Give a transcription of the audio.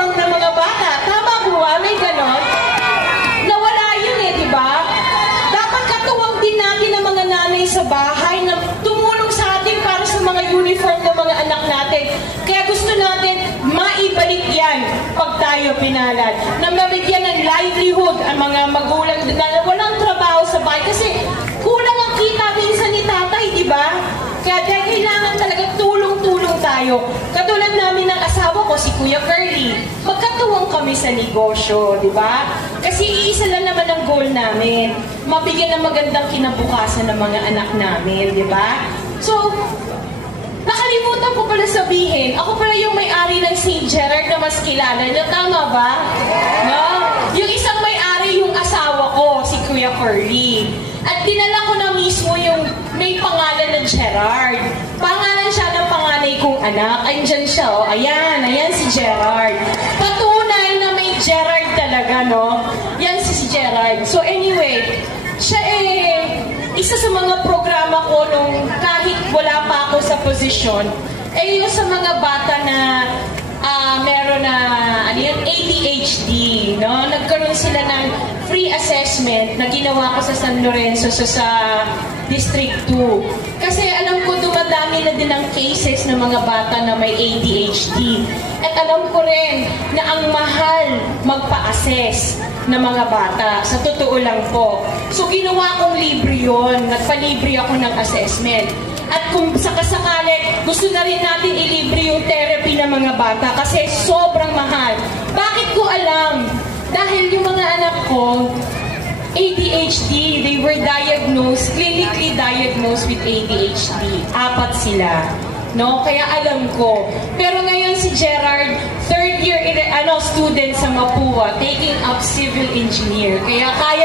uniform ng mga bata. Tama po ba? May ganon? Nawala yun eh, di ba? Dapat katuwang din natin ang mga nanay sa bahay na tumulong sa atin para sa mga uniform ng mga anak natin. Kaya gusto natin maibalik yan pag tayo pinalad. Na mabigyan ng livelihood ang mga magulang na walang trabaho sa bahay. Kasi kulang ang kita minsan ni tatay, di ba? Kaya kailangan talaga tulong-tulong tayo. Katulad namin ng asawa ko, si Kuya Curly. Magkatuwang kami sa negosyo, di ba? Kasi iisa lang naman ang goal namin. Mabigyan ng magandang kinabukasan ng mga anak namin, di ba? So, nakalimutan ko pala sabihin, ako pala yung may-ari ng St. Gerard na mas kilala. Tama ba? No? Yung isang may-ari yung asawa ko, si Kuya Curly. At dinala ko na mismo yung may pangalan na Gerard. Pangalan siya ng panganay kong anak. Andyan siya, oh. Ayan si Gerard. Patunay na may Gerard talaga, no? Yan si Gerard. So anyway, siya isa sa mga programa ko nung kahit wala pa ako sa posisyon, yung sa mga bata na meron na ADHD, no? Nagkaroon sila ng free assessment na ginawa ko sa San Lorenzo sa District 2. Kasi alam ko dumadami na din ang cases ng mga bata na may ADHD. At alam ko rin na ang mahal magpa-assess ng mga bata. Sa totoo lang po. So ginawa kong libre yun. Nagpalibre ako ng assessment. At kung sakasakali, gusto na rin natin ilibre yung therapy ng mga bata kasi sobrang mahal. Bakit ko alam? Dahil yung mga anak ko, ADHD, they were diagnosed, clinically diagnosed with ADHD. 4 sila. No? Kaya alam ko. Pero ngayon si Gerard, third year student sa Mapua, taking up civil engineer. Kaya kaya